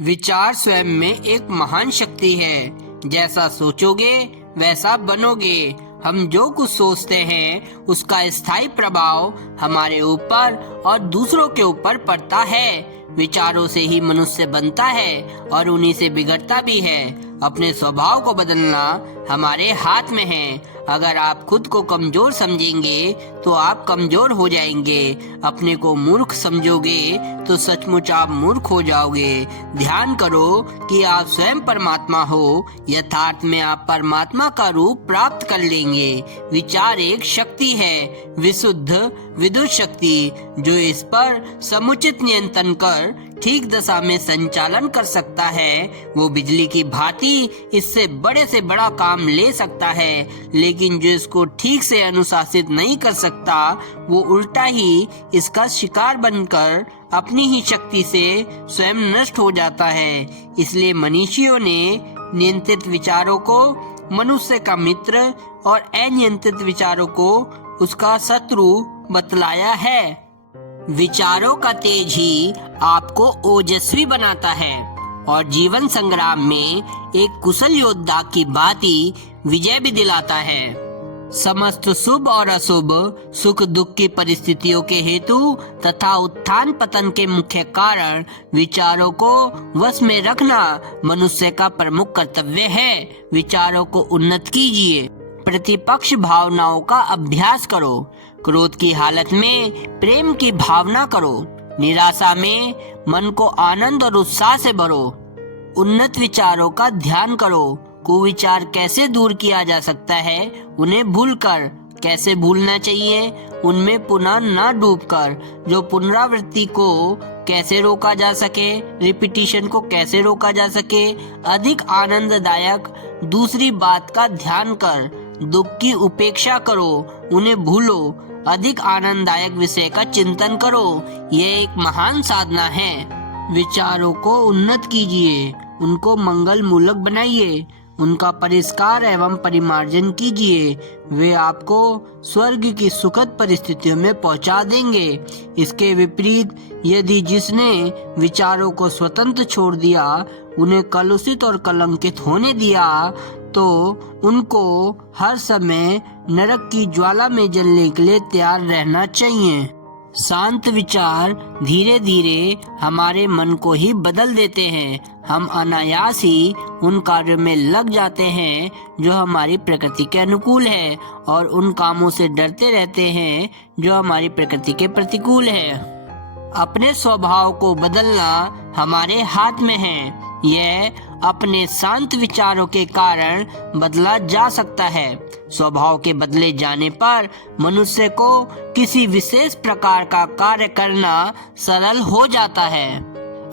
विचार स्वयं में एक महान शक्ति है। जैसा सोचोगे वैसा बनोगे। हम जो कुछ सोचते हैं उसका स्थायी प्रभाव हमारे ऊपर और दूसरों के ऊपर पड़ता है। विचारों से ही मनुष्य बनता है और उन्हीं से बिगड़ता भी है। अपने स्वभाव को बदलना हमारे हाथ में है। अगर आप खुद को कमजोर समझेंगे तो आप कमजोर हो जाएंगे। अपने को मूर्ख समझोगे तो सचमुच आप मूर्ख हो जाओगे। ध्यान करो कि आप स्वयं परमात्मा हो। यथार्थ में आप परमात्मा का रूप प्राप्त कर लेंगे। विचार एक शक्ति है, विशुद्ध विद्युत शक्ति, जो इस पर समुचित नियंत्रण कर ठीक दशा में संचालन कर सकता है। वो बिजली की भांति इससे बड़े से बड़ा काम ले सकता है, लेकिन जो इसको ठीक से अनुशासित नहीं कर सकता वो उल्टा ही इसका शिकार बनकर अपनी ही शक्ति से स्वयं नष्ट हो जाता है। इसलिए मनीषियों ने नियंत्रित विचारों को मनुष्य का मित्र और अनियंत्रित विचारों को उसका शत्रु बतलाया है। विचारों का तेज ही आपको ओजस्वी बनाता है और जीवन संग्राम में एक कुशल योद्धा की भांति विजय भी दिलाता है। समस्त शुभ और अशुभ, सुख दुख की परिस्थितियों के हेतु तथा उत्थान पतन के मुख्य कारण विचारों को वश में रखना मनुष्य का प्रमुख कर्तव्य है। विचारों को उन्नत कीजिए। प्रतिपक्ष भावनाओं का अभ्यास करो। क्रोध की हालत में प्रेम की भावना करो। निराशा में मन को आनंद और उत्साह से भरो। उन्नत विचारों का ध्यान करो। कुविचार कैसे दूर किया जा सकता है, उन्हें भूलकर। कैसे भूलना चाहिए, उनमें पुनः न डूबकर। जो पुनरावृत्ति को कैसे रोका जा सके, रिपीटिशन को कैसे रोका जा सके। अधिक आनंददायक दूसरी बात का ध्यान कर। दुख की उपेक्षा करो, उन्हें भूलो। अधिक आनंददायक विषय का चिंतन करो। यह एक महान साधना है। विचारों को उन्नत कीजिए, उनको मंगल मूलक बनाइए, उनका परिष्कार एवं परिमार्जन कीजिए। वे आपको स्वर्ग की सुखद परिस्थितियों में पहुंचा देंगे। इसके विपरीत यदि जिसने विचारों को स्वतंत्र छोड़ दिया, उन्हें कलुषित और कलंकित होने दिया, तो उनको हर समय नरक की ज्वाला में जलने के लिए तैयार रहना चाहिए। शांत विचार धीरे धीरे हमारे मन को ही बदल देते हैं। हम अनायास ही उन कार्यों में लग जाते हैं जो हमारी प्रकृति के अनुकूल है और उन कामों से डरते रहते हैं जो हमारी प्रकृति के प्रतिकूल है। अपने स्वभाव को बदलना हमारे हाथ में है। यह अपने शांत विचारों के कारण बदला जा सकता है। स्वभाव के बदले जाने पर मनुष्य को किसी विशेष प्रकार का कार्य करना सरल हो जाता है।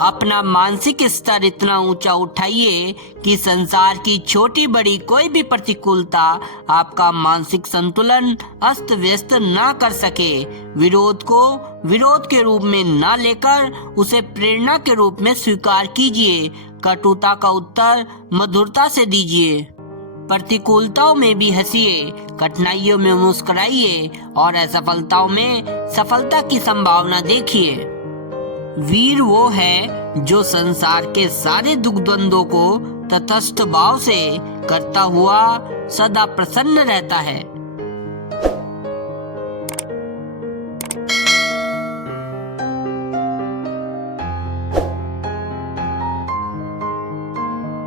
अपना मानसिक स्तर इतना ऊंचा उठाइए कि संसार की छोटी बड़ी कोई भी प्रतिकूलता आपका मानसिक संतुलन अस्त व्यस्त ना कर सके। विरोध को विरोध के रूप में ना लेकर उसे प्रेरणा के रूप में स्वीकार कीजिए। कटुता का उत्तर मधुरता से दीजिए। प्रतिकूलताओं में भी हंसिए, कठिनाइयों में मुस्कुराइए और असफलताओं में सफलता की संभावना देखिए। वीर वो है जो संसार के सारे दुख द्वंद्वों को तटस्थ भाव से करता हुआ सदा प्रसन्न रहता है।